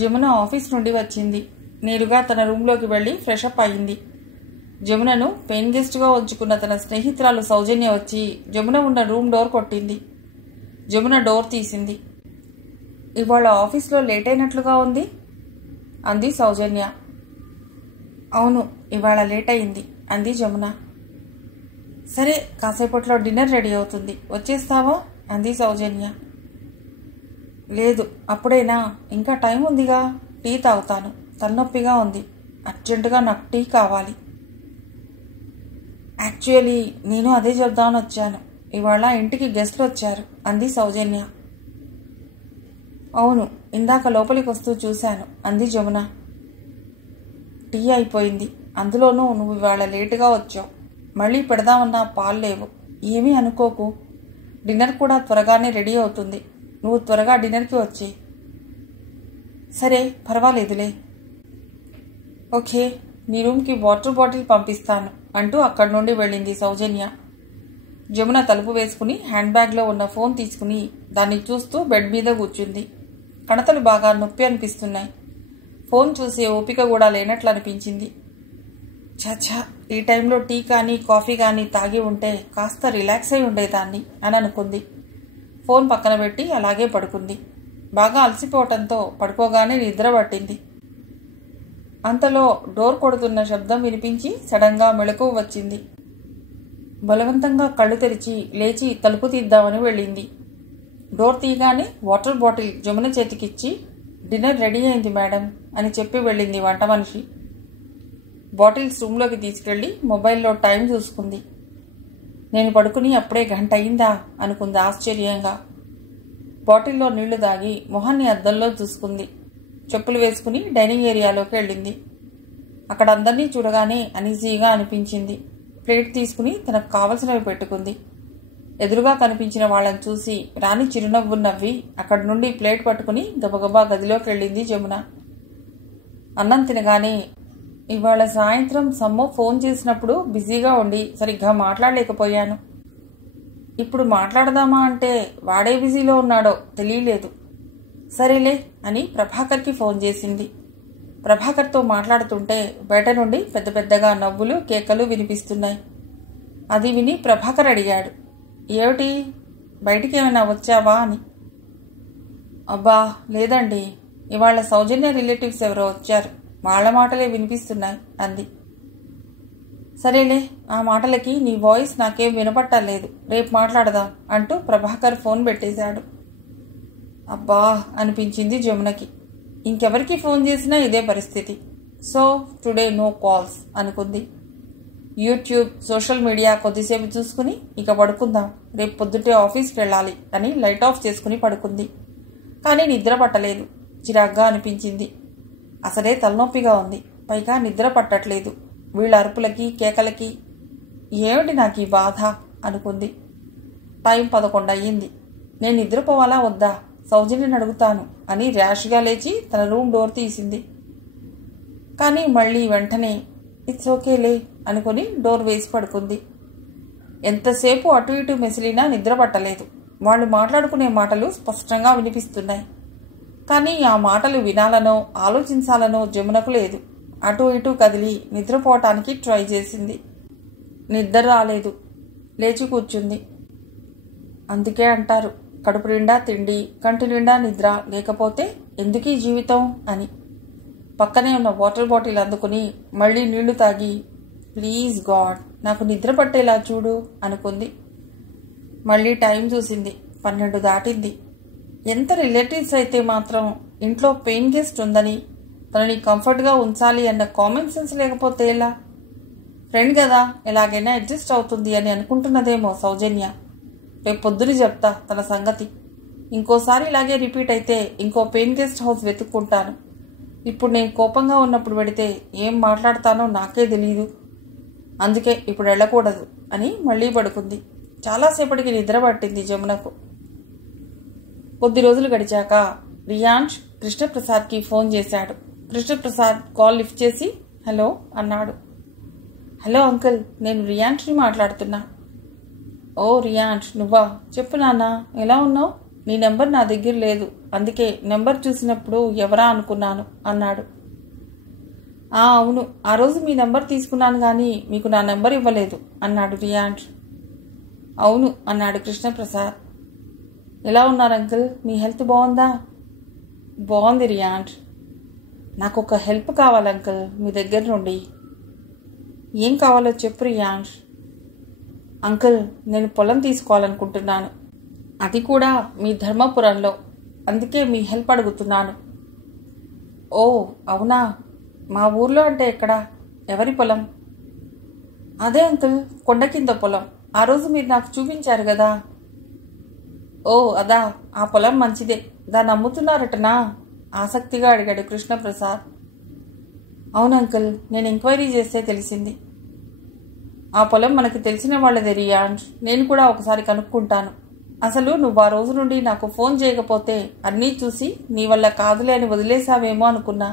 Jamuna office నుండి వచ్చింది. నేరుగా తన రూంలోకి వెళ్ళి ఫ్రెషప్ అయింది. జమునను పెయిన్ గెస్ట్గా ఉంచుకున్న తన స్నేహితురాలు సౌజన్య వచ్చి జమున ఉన్న రూమ్ డోర్ కొట్టింది. జమున డోర్ తీసింది. ఇవాళ ఆఫీస్లో లేట్ అయినట్లుగా ఉంది అంది సౌజన్య. అవును, ఇవాళ లేట్ అయింది అంది జమున. సరే, కాసేపట్లో డిన్నర్ రెడీ అవుతుంది, వచ్చేస్తావా అంది సౌజన్య. లేదు, అప్పుడేనా? ఇంకా టైం ఉందిగా. టీ తాగుతాను, తలనొప్పిగా ఉంది. అర్జెంటుగా నాకు టీ కావాలి. యాక్చువల్లీ నేను అదే చెప్దామని వచ్చాను. ఇవాళ ఇంటికి గెస్ట్లు వచ్చారు అంది సౌజన్య. అవును, ఇందాక లోపలికి వస్తూ చూశాను అంది జమున. టీ అయిపోయింది. అందులోనూ నువ్వు ఇవాళ లేటుగా వచ్చావు. మళ్ళీ పెడదామన్నా పాలు లేవు. ఏమీ అనుకోకు. డిన్నర్ కూడా త్వరగానే రెడీ అవుతుంది. నువ్వు త్వరగా డిన్నర్కి వచ్చి. సరే, పర్వాలేదులే. ఓకే, నీ రూమ్కి వాటర్ బాటిల్ పంపిస్తాను అంటూ అక్కడి నుండి వెళ్ళింది సౌజన్య. జమున తలుపు వేసుకుని హ్యాండ్ బ్యాగ్లో ఉన్న ఫోన్ తీసుకుని దాన్ని చూస్తూ బెడ్ మీద కూర్చుంది. కణతలు బాగా నొప్పి అనిపిస్తున్నాయి. ఫోన్ చూసే ఓపిక కూడా లేనట్లు అనిపించింది. ఛా, ఈ టైంలో టీ కానీ కాఫీ కానీ తాగి ఉంటే కాస్త రిలాక్స్ అయి ఉండేదాన్ని అని అనుకుంది. ఫోన్ పక్కన పెట్టి అలాగే పడుకుంది. బాగా అలసిపోవటంతో పడుకోగానే నిద్ర పట్టింది. అంతలో డోర్ కొడుతున్న శబ్దం వినిపించి సడన్గా మెలకువ వచ్చింది. బలవంతంగా కళ్ళు తెరిచి లేచి తలుపు తీద్దామని వెళ్ళింది. డోర్ తీయగానే వాటర్ బాటిల్ జమున చేతికిచ్చి డిన్నర్ రెడీ అయింది మేడం అని చెప్పి వెళ్ళింది వంట మనిషి. బాటిల్స్ రూమ్లోకి తీసుకెళ్లి మొబైల్లో టైం చూసుకుంది. నేను పడుకుని అప్పుడే గంట అయిందా అనుకుంది ఆశ్చర్యంగా. బాటిల్లో నీళ్లు తాగి మొహాన్ని అద్దంలో చూసుకుంది. చెప్పులు వేసుకుని డైనింగ్ ఏరియాలోకి వెళ్ళింది. అక్కడ అందరినీ చూడగానే అనీజీగా అనిపించింది. ప్లేట్ తీసుకుని తనకు కావలసినవి పెట్టుకుంది. ఎదురుగా కనిపించిన వాళ్ళని చూసి రాణి చిరునవ్వు నవ్వి అక్కడి నుండి ప్లేట్ పట్టుకుని గబగబా గదిలోకి వెళ్ళింది జమున. అన్నం తినగానే ఇవాళ సాయంత్రం సమ్మో ఫోన్ చేసినప్పుడు బిజీగా ఉండి సరిగ్గా మాట్లాడలేకపోయాను. ఇప్పుడు మాట్లాడదామా అంటే వాడే బిజీలో ఉన్నాడో తెలియలేదు. సరేలే అని ప్రభాకర్కి ఫోన్ చేసింది. ప్రభాకర్తో మాట్లాడుతుంటే బయట నుండి పెద్ద పెద్దగా నవ్వులు కేకలు వినిపిస్తున్నాయి. అది విని ప్రభాకర్ అడిగాడు, ఏమిటి, బయటికి ఏమైనా వచ్చావా అని. అబ్బా లేదండి, ఇవాళ సౌజన్య రిలేటివ్స్ ఎవరో వచ్చారు, వాళ్ళ మాటలే వినిపిస్తున్నాయి అంది. సరేలే, ఆ మాటలకి నీ వాయిస్ నాకేం వినపట్టలేదు, రేపు మాట్లాడదాం అంటూ ప్రభాకర్ ఫోన్ పెట్టేశాడు. అబ్బా అనిపించింది జమునకి. ఇంకెవరికి ఫోన్ చేసినా ఇదే పరిస్థితి. సో టుడే నో కాల్స్ అనుకుంది. యూట్యూబ్, సోషల్ మీడియా కొద్దిసేపు చూసుకుని ఇక పడుకుందాం, రేపు పొద్దుటే ఆఫీస్కి వెళ్ళాలి అని లైట్ ఆఫ్ చేసుకుని పడుకుంది. కానీ నిద్ర పట్టలేదు. చిరాగ్గా అనిపించింది. అసలే తలనొప్పిగా ఉంది, పైగా నిద్ర పట్టట్లేదు. వీళ్ళ అరుపులకి కేకలకి ఏమిటి నాకు ఈ బాధ అనుకుంది. టైం 11 అయ్యింది. నేను నిద్రపోవాలా వద్దా, సౌజన్యని అడుగుతాను అని ర్యాష్గా లేచి తన రూమ్ డోర్ తీసింది. కానీ మళ్ళీ వెంటనే ఇట్స్ ఓకేలే అనుకుని డోర్ వేసి పడుకుంది. ఎంతసేపు అటు ఇటు మెసిలినా నిద్ర పట్టలేదు. వాళ్ళు మాట్లాడుకునే మాటలు స్పష్టంగా వినిపిస్తున్నాయి. కానీ ఆ మాటలు వినాలనో ఆలోచించాలనో జమునకు లేదు. అటు ఇటు కదిలి నిద్రపోవటానికి ట్రై చేసింది. నిద్ర రాలేదు. లేచి కూర్చుంది. అందుకే అంటారు, కడుపు నిండా తిండి, కంటి నిండా నిద్ర లేకపోతే ఎందుకీ జీవితం అని. పక్కనే ఉన్న వాటర్ బాటిల్ అందుకుని మళ్ళీ నీళ్లు తాగి ప్లీజ్ గాడ్ నాకు నిద్ర పట్టేలా చూడు అనుకుంది. మళ్ళీ టైం చూసింది. 12 దాటింది. ఎంత రిలేటివ్స్ అయితే మాత్రం ఇంట్లో పెయిన్ గెస్ట్ ఉందని తనని కంఫర్ట్గా ఉంచాలి అన్న కామన్ సెన్స్ లేకపోతే ఎలా? ఫ్రెండ్ కదా, ఎలాగైనా అడ్జస్ట్ అవుతుంది అని అనుకుంటున్నదేమో సౌజన్య. రేపు పొద్దున చెప్తా తన సంగతి. ఇంకోసారి ఇలాగే రిపీట్ అయితే ఇంకో పెయిన్ గెస్ట్ హౌస్ వెతుక్కుంటాను. ఇప్పుడు నేను కోపంగా ఉన్నప్పుడు పెడితే ఏం మాట్లాడతానో నాకే తెలీదు. అందుకే ఇప్పుడు వెళ్ళకూడదు అని మళ్ళీ పడుకుంది. చాలాసేపటికి నిద్ర పట్టింది జమునకు. కొద్ది రోజులు గడిచాక రియాన్ష్ కృష్ణప్రసాద్కి ఫోన్ చేశాడు. కృష్ణప్రసాద్ కాల్ లిఫ్ట్ చేసి హలో అన్నాడు. హలో అంకుల్, నేను రియాన్ష్ని మాట్లాడుతున్నా. ఓ రియాన్ష్, నువ్వా? చెప్పు నాన్న, ఎలా ఉన్నావు? నీ నెంబర్ నా దగ్గర లేదు, అందుకే నెంబర్ చూసినప్పుడు ఎవరా అనుకున్నాను అన్నాడు. అవును, ఆ రోజు మీ నెంబర్ తీసుకున్నాను కానీ మీకు నా నెంబర్ ఇవ్వలేదు అన్నాడు రియాన్స్. అవును అన్నాడు కృష్ణప్రసాద్. ఎలా ఉన్నారు అంకుల్, మీ హెల్త్ బాగుందా? బాగుంది రియాన్స్. నాకు ఒక హెల్ప్ కావాలి అంకుల్ మీ దగ్గర నుండి. ఏం కావాలో చెప్పు రియాన్స్. అంకుల్, నేను పొలం తీసుకోవాలనుకుంటున్నాను, అది కూడా మీ ధర్మపురంలో, అందుకే మీ హెల్ప్ అడుగుతున్నాను. ఓ అవునా, మా ఊర్లో అంటే ఎక్కడా, ఎవరి పొలం? అదే అంకుల్, కొండ కింద పొలం, ఆ రోజు మీరు నాకు చూపించారు కదా. ఓ అదా, ఆ పొలం మంచిదే, దాన్ని అమ్ముతున్నారటనా? ఆసక్తిగా అడిగాడు కృష్ణప్రసాద్. అవును అంకుల్, నేను ఎంక్వైరీ చేస్తే తెలిసింది. ఆ పొలం మనకి తెలిసిన వాళ్ళదే రియాన్స్, నేను కూడా ఒకసారి కనుక్కుంటాను. అసలు నువ్వు ఆ రోజు నుండి నాకు ఫోన్ చేయకపోతే అన్నీ చూసి నీ వల్ల కాదులే అని వదిలేసావేమో అనుకున్నా.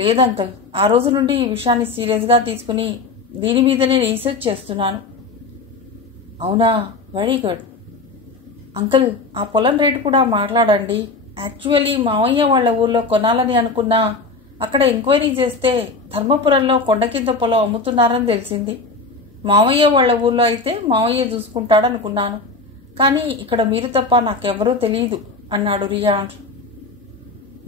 లేదంకల్, ఆ రోజు నుండి ఈ విషయాన్ని సీరియస్గా తీసుకుని దీని మీదనే రీసెర్చ్ చేస్తున్నాను. అవునా, వెరీ గుడ్. అంకుల్, ఆ పొలం రేటు కూడా మాట్లాడండి. యాక్చువల్లీ మావయ్య వాళ్ళ ఊర్లో కొనాలని అనుకున్నా, అక్కడ ఎంక్వైరీ చేస్తే ధర్మపురంలో కొండ కింద పొలం అమ్ముతున్నారని తెలిసింది. మావయ్య వాళ్ళ ఊర్లో అయితే మావయ్య చూసుకుంటాడనుకున్నాను, కానీ ఇక్కడ మీరు తప్ప నాకెవరూ తెలియదు అన్నాడు రియాన్స్.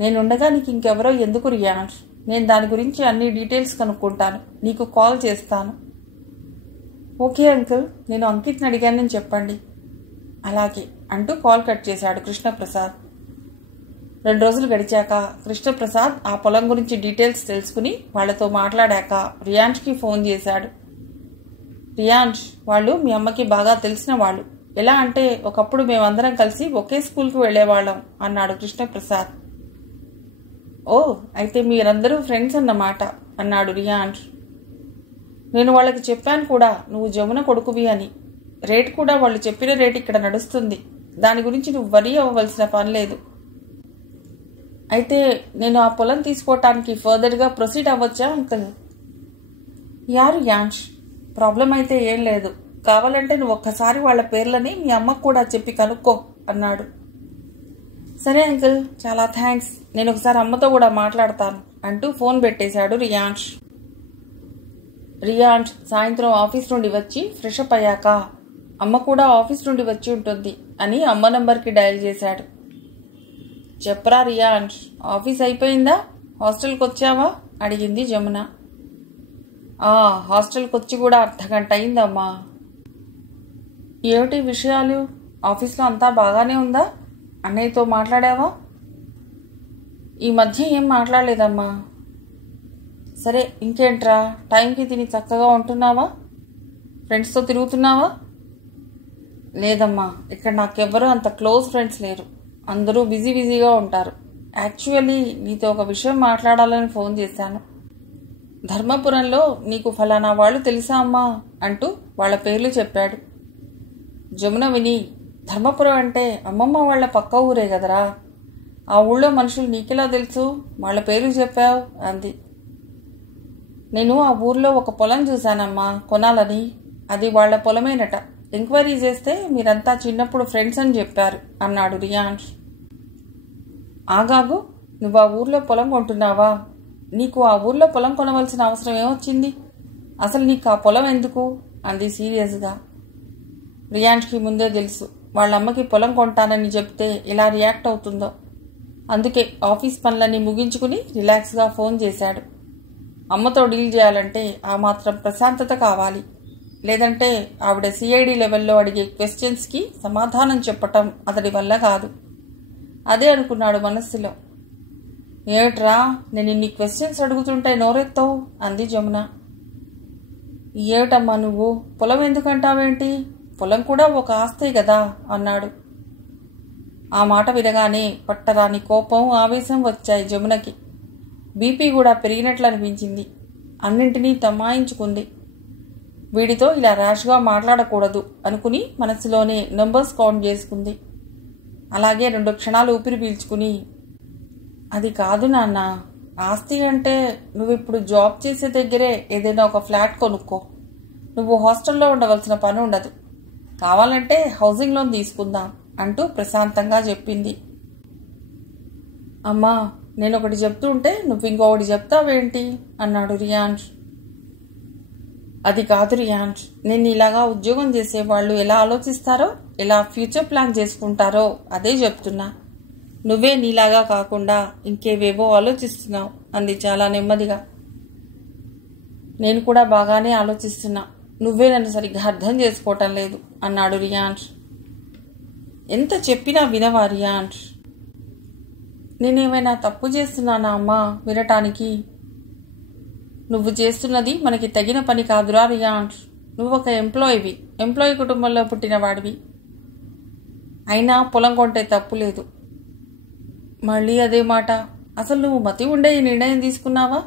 నేనుండగా నీకు ఇంకెవరో ఎందుకు రియాన్స్? నేను దాని గురించి అన్ని డీటెయిల్స్ కనుక్కుంటాను, నీకు కాల్ చేస్తాను. ఓకే అంకుల్, నేను అంకిత్ని అడిగానని చెప్పండి. అలాగే అంటూ కాల్ కట్ చేశాడు కృష్ణప్రసాద్. 2 రోజులు గడిచాక కృష్ణప్రసాద్ ఆ పొలం గురించి డీటెయిల్స్ తెలుసుకుని వాళ్లతో మాట్లాడాక రియాన్స్కి ఫోన్ చేశాడు. రియాన్స్, వాళ్ళు మీ అమ్మకి బాగా తెలిసిన వాళ్ళు. ఎలా అంటే ఒకప్పుడు మేమందరం కలిసి ఒకే స్కూల్కి వెళ్లేవాళ్ళం అన్నాడు కృష్ణప్రసాద్. ఓ, అయితే మీరందరూ ఫ్రెండ్స్ అన్నమాట అన్నాడు రియాన్స్. నేను వాళ్ళకి చెప్పాను కూడా నువ్వు జమున కొడుకువి అని. రేట్ కూడా వాళ్ళు చెప్పిన రేట్ ఇక్కడ నడుస్తుంది, దాని గురించి నువ్వు వరీ అవ్వవలసిన పని లేదు. అయితే నేను ఆ పొలం తీసుకోవటానికి ఫర్దర్గా ప్రొసీడ్ అవ్వచ్చా అంకుల్? యారు యాన్స్, ప్రాబ్లం అయితే ఏం లేదు, కావాలంటే నువ్వు ఒక్కసారి వాళ్ళ పేర్లని మీ అమ్మకు కూడా చెప్పి కనుక్కో అన్నాడు. సరే అంకుల్, చాలా థ్యాంక్స్, నేను ఒకసారి అమ్మతో కూడా మాట్లాడతాను అంటూ ఫోన్ పెట్టేశాడు రియాన్స్. రియాన్స్ సాయంత్రం ఆఫీస్ నుండి వచ్చి ఫ్రెష్ అప్ అయ్యాక అమ్మ కూడా ఆఫీస్ నుండి వచ్చి ఉంటుంది అని అమ్మ నంబర్కి డయల్ చేశాడు. చెప్పరా రియాన్స్, ఆఫీస్ అయిపోయిందా, హాస్టల్కి వచ్చావా అడిగింది జమున. హాస్టల్కి వచ్చి కూడా అర్ధగంట అయిందమ్మా. ఏమిటి విషయాలు, ఆఫీస్లో అంతా బాగానే ఉందా? అన్నయ్యతో మాట్లాడావా? ఈ మధ్య ఏం మాట్లాడలేదమ్మా. సరే ఇంకేంట్రా, టైంకి తిని చక్కగా ఉంటున్నావా? ఫ్రెండ్స్తో తిరుగుతున్నావా? లేదమ్మా, ఇక్కడ నాకెవ్వరూ అంత క్లోజ్ ఫ్రెండ్స్ లేరు, అందరూ బిజీగా ఉంటారు. యాక్చువల్లీ నీతో ఒక విషయం మాట్లాడాలని ఫోన్ చేశాను. ధర్మపురంలో నీకు ఫలానా వాళ్ళు తెలుసా అమ్మా అంటూ వాళ్ళ పేర్లు చెప్పాడు. జమున విని, ధర్మపురం అంటే అమ్మమ్మ వాళ్ళ పక్క ఊరే కదరా, ఆ ఊళ్ళో మనుషులు నీకెలా తెలుసు, వాళ్ళ పేర్లు చెప్పావు అంది. నేను ఆ ఊర్లో ఒక పొలం చూశానమ్మా కొనాలని, అది వాళ్ల పొలమేనట. ఎంక్వైరీ చేస్తే మీరంతా చిన్నప్పుడు ఫ్రెండ్స్ అని చెప్పారు అన్నాడు రియాన్స్. ఆగాగు, నువ్వు ఆ ఊర్లో పొలం కొంటున్నావా? నీకు ఆ ఊర్లో పొలం కొనవలసిన అవసరం ఏమొచ్చింది? అసలు నీకు ఆ పొలం ఎందుకు అంది సీరియస్గా. రియాన్స్కి ముందే తెలుసు వాళ్ళమ్మకి పొలం కొంటానని చెప్తే ఇలా రియాక్ట్ అవుతుందో, అందుకే ఆఫీస్ పనులన్నీ ముగించుకుని రిలాక్స్గా ఫోన్ చేశాడు. అమ్మతో డీల్ చేయాలంటే ఆ మాత్రం ప్రశాంతత కావాలి, లేదంటే ఆవిడ సిఐడి లెవెల్లో అడిగే క్వశ్చన్స్కి సమాధానం చెప్పటం అతడి వల్ల కాదు. అదే అనుకున్నాడు మనస్సులో. ఏమిట్రా, నేను ఇన్ని క్వశ్చన్స్ అడుగుతుంటే నోరెత్తావు అంది జమున. ఏమిటమ్మా నువ్వు, పొలం ఎందుకంటావేంటి, పొలం కూడా ఒక ఆస్తే కదా అన్నాడు. ఆ మాట వినగానే పట్టరాని కోపం ఆవేశం వచ్చాయి జమునకి. బీపీ కూడా పెరిగినట్లు అనిపించింది. అన్నింటినీ తమాయించుకుంది. వీడితో ఇలా ర్యాష్గా మాట్లాడకూడదు అనుకుని మనసులోనే నంబర్స్ కౌంట్ చేసుకుంది. అలాగే 2 క్షణాలు ఊపిరి పీల్చుకుని, అది కాదు నాన్న, ఆస్తి అంటే నువ్వు ఇప్పుడు జాబ్ చేసే దగ్గరే ఏదైనా ఒక ఫ్లాట్ కొనుక్కో, నువ్వు హాస్టల్లో ఉండవలసిన పని ఉండదు, కావాలంటే హౌసింగ్ లోన్ తీసుకుందాం, అంటూ ప్రశాంతంగా చెప్పింది. అమ్మా, నేనొకటి చెప్తుంటే నువ్వు ఇంకొకటి చెప్తావేంటి అన్నాడు రియాన్ష్. అది కాదు రియాన్ష్, నేను ఇలాగా ఉద్యోగం చేసేవాళ్ళు ఎలా ఆలోచిస్తారో, ఎలా ఫ్యూచర్ ప్లాన్ చేసుకుంటారో అదే చెప్తున్నా. నువ్వే నీలాగా కాకుండా ఇంకేవేవో ఆలోచిస్తున్నావు అంది చాలా నెమ్మదిగా. నేను కూడా బాగానే ఆలోచిస్తున్నా, నువ్వే నన్ను సరిగ్గా అర్థం చేసుకోవటం లేదు అన్నాడు రియాన్ష్. ఎంత చెప్పినా వినవా రియాన్ష్? నేనేమైనా తప్పు చేస్తున్నానా అమ్మా వినటానికి? నువ్వు చేస్తున్నది మనకి తగిన పని కాదురా రియాన్ష్. నువ్వు ఒక ఎంప్లాయీ కుటుంబంలో పుట్టిన వాడివి. అయినా పొలం కొంటే తప్పు లేదు. మళ్ళీ అదే మాట. అసలు నువ్వు మతి ఉండే ఈ నిర్ణయం తీసుకున్నావా?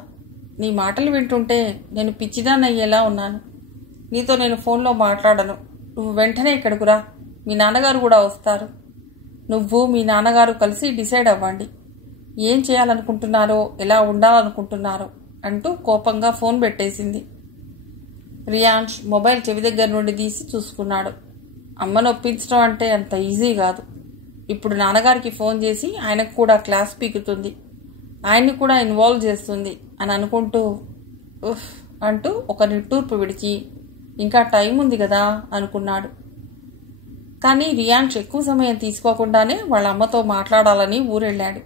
నీ మాటలు వింటుంటే నేను పిచ్చిదాన్నయ్యేలా ఉన్నాను. నీతో నేను ఫోన్లో మాట్లాడను. నువ్వు వెంటనే ఇక్కడికి రా. మీ నాన్నగారు కూడా వస్తారు. నువ్వు మీ నాన్నగారు కలిసి డిసైడ్ అవ్వండి. ఏం చేయాలనుకుంటున్నారో, ఎలా ఉండాలనుకుంటున్నారో అంటూ కోపంగా ఫోన్ పెట్టేసింది. రియాన్ష్ మొబైల్ చెవి దగ్గర నుండి తీసి చూసుకున్నాడు. అమ్మను ఒప్పించడం అంటే అంత ఈజీ కాదు. ఇప్పుడు నాన్నగారికి ఫోన్ చేసి ఆయనకు కూడా క్లాస్ పీకుతుంది, ఆయన్ని కూడా ఇన్వాల్వ్ చేస్తుంది అని అనుకుంటూ ఉఫ్ అంటూ ఒక నిట్టూర్పు విడిచి ఇంకా టైం ఉంది కదా అనుకున్నాడు. కానీ రియాన్ష్ ఎక్కువ సమయం తీసుకోకుండానే వాళ్ళ అమ్మతో మాట్లాడాలని ఊరెళ్ళాడు.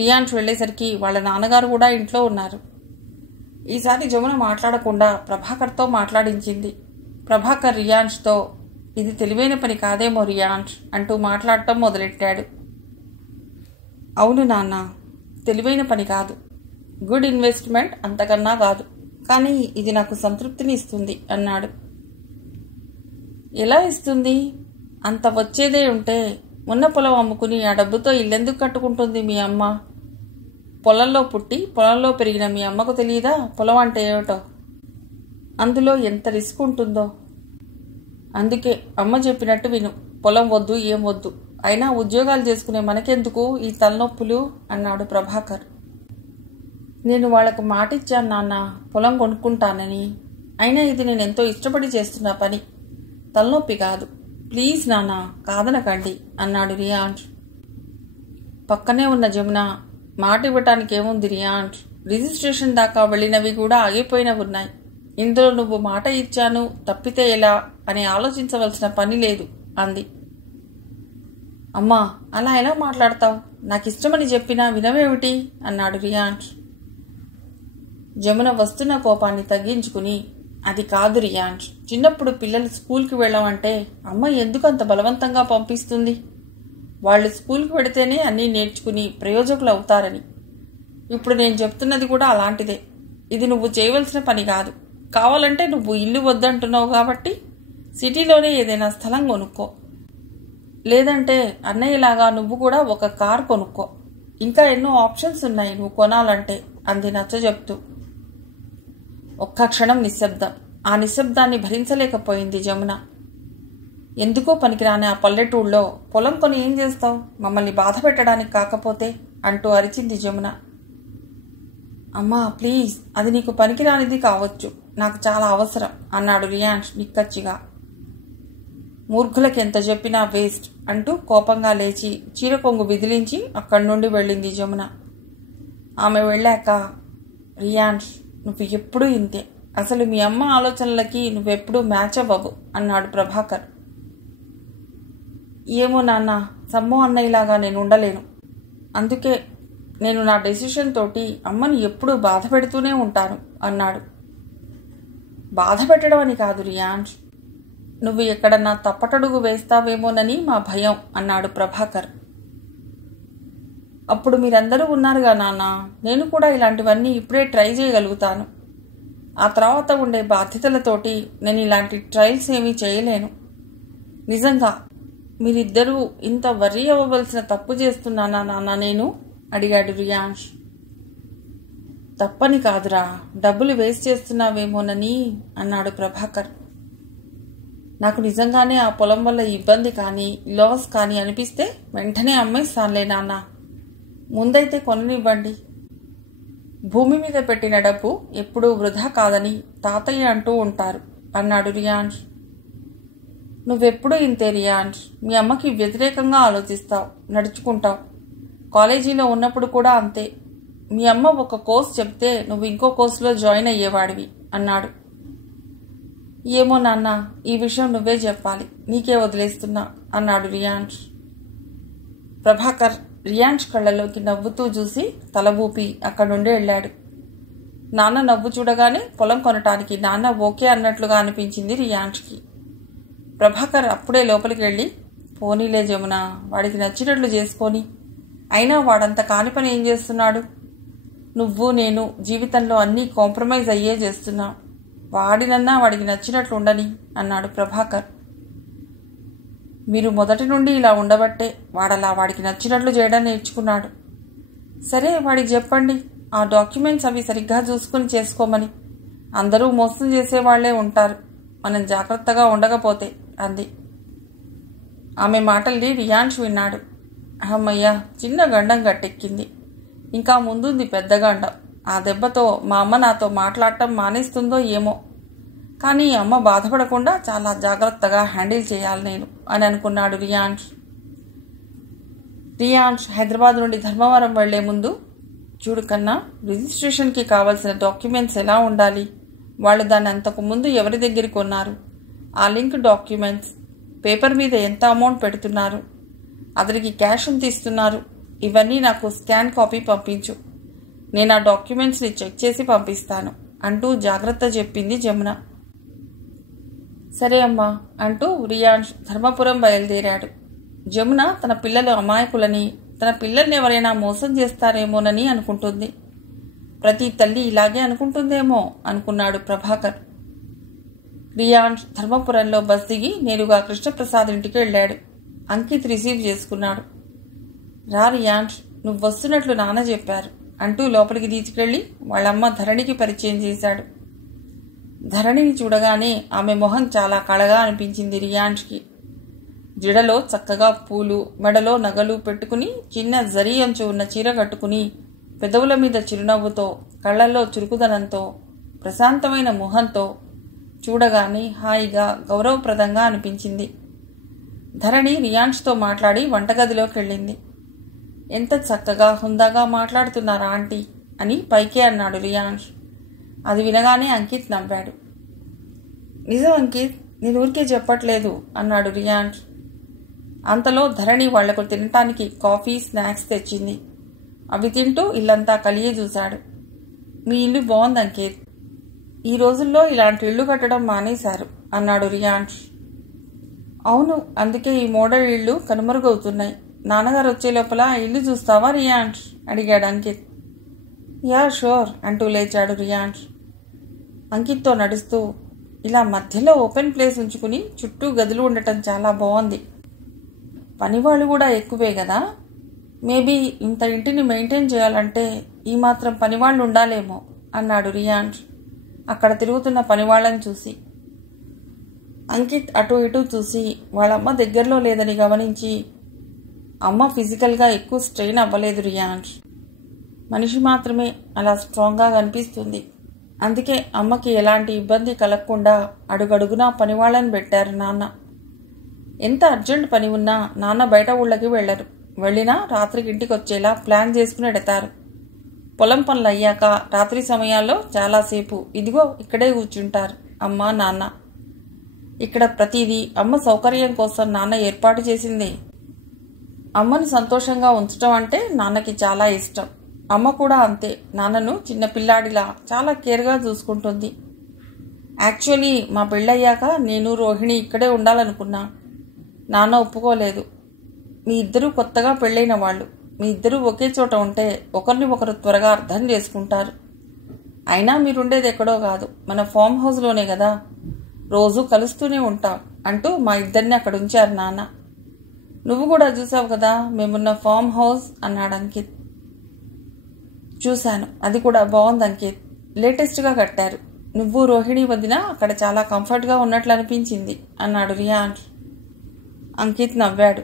రియాన్ష్ వెళ్లేసరికి వాళ్ళ నాన్నగారు కూడా ఇంట్లో ఉన్నారు. ఈసారి జమున మాట్లాడకుండా ప్రభాకర్తో మాట్లాడించింది. ప్రభాకర్ రియాన్ష్తో, ఇది తెలివైన పని కాదేమో రియాన్ష్ అంటూ మాట్లాడటం మొదలెట్టాడు. అవును నాన్న, తెలివైన పని కాదు, గుడ్ ఇన్వెస్ట్మెంట్ అంతకన్నా కాదు, కానీ ఇది నాకు సంతృప్తిని ఇస్తుంది అన్నాడు. ఎలా ఇస్తుంది? అంత వచ్చేదే ఉంటే ఉన్న పొలం అమ్ముకుని ఆ డబ్బుతో ఇల్లెందుకు కట్టుకుంటుంది మీ అమ్మ? పొలంలో పుట్టి పొలంలో పెరిగిన మీ అమ్మకు తెలియదా పొలం అంటే ఏమిటో? అందులో ఎంత రిస్క్ ఉంటుందో. అందుకే అమ్మ చెప్పినట్టు విను. పొలం వద్దు, ఏం వద్దు. అయినా ఉద్యోగాలు చేసుకునే మనకెందుకు ఈ తలనొప్పులు అన్నాడు ప్రభాకర్. నేను వాళ్లకు మాట ఇచ్చాను నాన్న, పొలం కొనుక్కుంటానని. అయినా ఇది నేను ఎంతో ఇష్టపడి చేస్తున్న పని, తలనొప్పి కాదు. ప్లీజ్ నాన్న, కాదనకండి అన్నాడు రియాన్ష్. పక్కనే ఉన్న జమున, మాట ఇవ్వటానికి ఏముంది రియాన్ష్? రిజిస్ట్రేషన్ దాకా వెళ్ళినవి కూడా ఆగిపోయినవి ఉన్నాయి. ఇందులో నువ్వు మాట ఇచ్చాను తప్పితే ఎలా అని ఆలోచించవలసిన పని లేదు అంది. అమ్మా, అలా ఎలా మాట్లాడతావు? నాకు ఇష్టమని చెప్పినా వినవేమిటి అన్నాడు రియాన్ష్. జమున వస్తున్న కోపాన్ని తగ్గించుకుని, అది కాదు రియాన్ష్, చిన్నప్పుడు పిల్లలు స్కూల్కి వెళ్ళమంటే అమ్మ ఎందుకు అంత బలవంతంగా పంపిస్తుంది? వాళ్ళు స్కూల్కి వెడితేనే అన్నీ నేర్చుకుని ప్రయోజకులు అవుతారని. ఇప్పుడు నేను చెప్తున్నది కూడా అలాంటిదే. ఇది నువ్వు చేయవలసిన పని కాదు. కావాలంటే నువ్వు ఇల్లు వద్దంటున్నావు కాబట్టి సిటీలోనే ఏదైనా స్థలం కొనుక్కో. లేదంటే అన్నయ్యలాగా నువ్వు కూడా ఒక కార్ కొనుక్కో. ఇంకా ఎన్నో ఆప్షన్స్ ఉన్నాయి నువ్వు కొనాలంటే అంది నచ్చజెప్తూ. ఒక్క క్షణం నిశ్శబ్దం. ఆ నిశ్శబ్దాన్ని భరించలేకపోయింది జమున. ఎందుకో పనికిరాని ఆ పల్లెటూళ్ళలో పొలం కొని ఏం చేస్తావు? మమ్మల్ని బాధ పెట్టడానికి కాకపోతే అంటూ అరిచింది జమున. అమ్మా ప్లీజ్, అది నీకు పనికిరానిది కావచ్చు, నాకు చాలా అవసరం అన్నాడు రియాన్ష్ నిక్కచ్చిగా. మూర్ఖులకి ఎంత చెప్పినా వేస్ట్ అంటూ కోపంగా లేచి చీర కొంగు విదిలించి అక్కడి నుండి వెళ్ళింది జమున. ఆమె వెళ్ళాక, రియాన్ష్ నువ్వు ఎప్పుడూ ఇంతే, అసలు మీ అమ్మ ఆలోచనలకి నువ్వెప్పుడూ మ్యాచ్ అవ్వవు అన్నాడు ప్రభాకర్. ఏమో నాన్న, సమ్మో అన్నయ్యలాగా నేను ఉండలేను. అందుకే నేను నా డెసిషన్ తోటి అమ్మని ఎప్పుడూ బాధ పెడుతూనే ఉంటాను అన్నాడు. బాధ పెట్టడం అని కాదు రియాన్ష్, నువ్వు ఎక్కడన్నా తప్పటడుగు వేస్తావేమోనని మా భయం అన్నాడు ప్రభాకర్. అప్పుడు మీరందరూ ఉన్నారుగా నాన్న, నేను కూడా ఇలాంటివన్నీ ఇప్పుడే ట్రై చేయగలుగుతాను. ఆ తర్వాత ఉండే బాధ్యతలతోటి నేను ఇలాంటి ట్రయల్స్ ఏమీ చేయలేను. నిజంగా మీరిద్దరూ ఇంత వర్రీ అవ్వవలసిన తప్పు చేస్తున్నానా నాన్న నేను అడిగాడు రియాన్ష్. తప్పని కాదురా, డబ్బులు వేస్ట్ చేస్తున్నావేమోనని అన్నాడు ప్రభాకర్. నాకు నిజంగానే ఆ పొలం వల్ల ఇబ్బంది కానీ లాస్ కానీ అనిపిస్తే వెంటనే అమ్మేస్తానులే నాన్న. ముందైతే కొననివ్వండి. భూమి మీద పెట్టిన డబ్బు ఎప్పుడూ వృధా కాదని తాతయ్య అంటూ ఉంటారు అన్నాడు రియాన్ష్. నువ్వెప్పుడూ ఇంతే రియాన్స్. మీ అమ్మకి వ్యతిరేకంగా ఆలోచిస్తావు, నడుచుకుంటావు. కాలేజీలో ఉన్నప్పుడు కూడా అంతే. మీ అమ్మ ఒక కోర్స్ చెప్తే నువ్వు ఇంకో కోర్సులో జాయిన్ అయ్యేవాడివి అన్నాడు. ఏమో నాన్న, ఈ విషయం నువ్వే చెప్పాలి, నీకే వదిలేస్తున్నా అన్నాడు రియాన్స్. ప్రభాకర్ రియాన్స్ కళ్ళలోకి నవ్వుతూ చూసి తల ఊపి అక్కడి నుండి వెళ్ళాడు. నాన్న నవ్వు చూడగానే పొలం కొనటానికి నాన్న ఓకే అన్నట్లుగా అనిపించింది రియాన్స్కి. ప్రభాకర్ అప్పుడే లోపలికి వెళ్ళి, పోనీలే జమున, వాడికి నచ్చినట్లు చేసుకొని, అయినా వాడంత కాని పని ఏం చేస్తున్నాడు? నువ్వు నేను జీవితంలో అన్నీ కాంప్రమైజ్ అయ్యే చేస్తున్నావు. వాడినన్నా వాడికి నచ్చినట్లు ఉండని అన్నాడు ప్రభాకర్. మీరు మొదటి నుండి ఇలా ఉండబట్టే వాడలా వాడికి నచ్చినట్లు చేయడం నేర్చుకున్నాడు. సరే, వాడికి చెప్పండి ఆ డాక్యుమెంట్స్ అవి సరిగ్గా చూసుకుని చేసుకోమని. అందరూ మోసం చేసేవాళ్లే ఉంటారు, మనం జాగ్రత్తగా ఉండకపోతే అంది. ఆమె మాటల్ని రియాన్స్ విన్నాడు. అమ్మయ్యా, చిన్న గండం గట్టెక్కింది. ఇంకా ముందుంది పెద్ద గండం. ఆ దెబ్బతో మా అమ్మ నాతో మాట్లాడటం మానేస్తుందో ఏమో, కానీ అమ్మ బాధపడకుండా చాలా జాగ్రత్తగా హ్యాండిల్ చేయాలి నేను అని అనుకున్నాడు రియాన్స్. హైదరాబాద్ నుండి ధర్మవరం వెళ్లే ముందు, చూడు కన్నా, రిజిస్ట్రేషన్కి కావాల్సిన డాక్యుమెంట్స్ ఎలా ఉండాలి, వాళ్ళు దాన్ని అంతకు ముందు ఎవరి దగ్గర కొన్నారు, ఆ లింక్ డాక్యుమెంట్స్, పేపర్ మీద ఎంత అమౌంట్ పెడుతున్నారు, అతనికి క్యాష్ ఎంత ఇస్తున్నారు, ఇవన్నీ నాకు స్కాన్ కాపీ పంపించు. నేను ఆ డాక్యుమెంట్స్ని చెక్ చేసి పంపిస్తాను అంటూ జాగ్రత్త చెప్పింది జమున. సరే అమ్మా అంటూ రియాన్స్ ధర్మపురం బయలుదేరాడు. జమున తన పిల్లలు అమాయకులని, తన పిల్లల్ని ఎవరైనా మోసం చేస్తారేమోనని అనుకుంటుంది. ప్రతి తల్లి ఇలాగే అనుకుంటుందేమో అనుకున్నాడు ప్రభాకర్. రియాన్స్ ధర్మపురంలో బస్ దిగి నేరుగా కృష్ణప్రసాద్ ఇంటికి వెళ్ళాడు. అంకిత్ రిసీవ్ చేసుకున్నాడు. రా రియాన్స్, నువ్వు వస్తున్నట్లు నాన్న చెప్పారు అంటూ లోపలికి తీసుకెళ్లి వాళ్ళమ్మ ధరణికి పరిచయం చేశాడు. ధరణిని చూడగానే ఆమె మొహం చాలా కళగా అనిపించింది రియాన్స్కి. జడలో చక్కగా పూలు, మెడలో నగలు పెట్టుకుని, చిన్న జరీ అంచు ఉన్న చీర కట్టుకుని, పెదవుల మీద చిరునవ్వుతో, కళ్లల్లో చురుకుదనంతో, ప్రశాంతమైన మొహంతో చూడగానే హాయిగా గౌరవప్రదంగా అనిపించింది. ధరణి రియాన్స్తో మాట్లాడి వంటగదిలోకి వెళ్ళింది. ఎంత చక్కగా హుందాగా మాట్లాడుతున్నారా ఆంటీ అని పైకే అన్నాడు రియాన్స్. అది వినగానే అంకిత్ నవ్వాడు. నిజం అంకిత్, నేను ఊరికే చెప్పట్లేదు అన్నాడు రియాన్స్. అంతలో ధరణి వాళ్లకు తినటానికి కాఫీ, స్నాక్స్ తెచ్చింది. అవి తింటూ ఇల్లంతా కలిగి చూశాడు. మీ ఇల్లు బాగుంది అంకిత్, ఈ రోజుల్లో ఇలాంటి ఇళ్లు కట్టడం మానేశారు అన్నాడు రియాన్స్. అవును, అందుకే ఈ మోడల్ ఇళ్లు కనుమరుగవుతున్నాయి. నాన్నగారు వచ్చే లోపల ఇల్లు చూస్తావా రియాన్స్ అడిగాడు అంకిత్. యా షూర్ అంటూ లేచాడు రియాన్స్. అంకిత్తో నడుస్తూ, ఇలా మధ్యలో ఓపెన్ ప్లేస్ ఉంచుకుని చుట్టూ గదులు ఉండటం చాలా బాగుంది. పనివాళ్ళు కూడా ఎక్కువే కదా, మేబీ ఇంత ఇంటిని మెయింటైన్ చేయాలంటే ఈ మాత్రం పనివాళ్ళు ఉండాలేమో అన్నాడు రియాన్స్ అక్కడ తిరుగుతున్న పనివాళ్లను చూసి. అంకిత్ అటు ఇటు చూసి వాళ్ళమ్మ దగ్గరలో లేదని గమనించి, అమ్మ ఫిజికల్గా ఎక్కువ స్ట్రెయిన్ అవ్వలేదు రియాన్స్, మనిషి మాత్రమే అలా స్ట్రాంగ్గా కనిపిస్తుంది. అందుకే అమ్మకి ఎలాంటి ఇబ్బంది కలగకుండా అడుగడుగునా పనివాళ్ళని పెట్టారు నాన్న. ఎంత అర్జెంట్ పని ఉన్నా నాన్న బయట ఊళ్ళకి వెళ్లరు. వెళ్ళినా రాత్రికి ఇంటికి వచ్చేలా ప్లాన్ చేసుకుని ఎడతారు. పొలం పనులు అయ్యాక రాత్రి సమయాల్లో చాలాసేపు ఇదిగో ఇక్కడే కూర్చుంటారు అమ్మ నాన్న. ఇక్కడ ప్రతిదీ అమ్మ సౌకర్యం కోసం నాన్న ఏర్పాటు చేసిందే. అమ్మను సంతోషంగా ఉంచడం అంటే నాన్నకి చాలా ఇష్టం. అమ్మ కూడా అంతే, నాన్నను చిన్న పిల్లాడిలా చాలా కేర్గా చూసుకుంటుంది. యాక్చువల్లీ మా పెళ్ళయ్యాక నేను రోహిణి ఇక్కడే ఉండాలనుకున్నా. నాన్న ఒప్పుకోలేదు. మీ ఇద్దరూ కొత్తగా పెళ్ళైన వాళ్ళు, మీ ఇద్దరూ ఒకే చోట ఉంటే ఒకరిని ఒకరు త్వరగా అర్థం చేసుకుంటారు. అయినా మీరుండేది ఎక్కడో కాదు, మన ఫామ్ హౌస్లోనే కదా, రోజు కలుస్తూనే ఉంటాం అంటూ మా ఇద్దరిని అక్కడ ఉంచారు నాన్న. నువ్వు కూడా చూసావు కదా మేమున్న ఫామ్ హౌస్ అన్నాడు అంకిత్. చూశాను, అది కూడా బాగుంది అంకిత్, లేటెస్ట్గా కట్టారు. నువ్వు రోహిణి వదిన అక్కడ చాలా కంఫర్ట్గా ఉన్నట్లు అనిపించింది అన్నాడు రియాన్స్. అంకిత్ నవ్వాడు.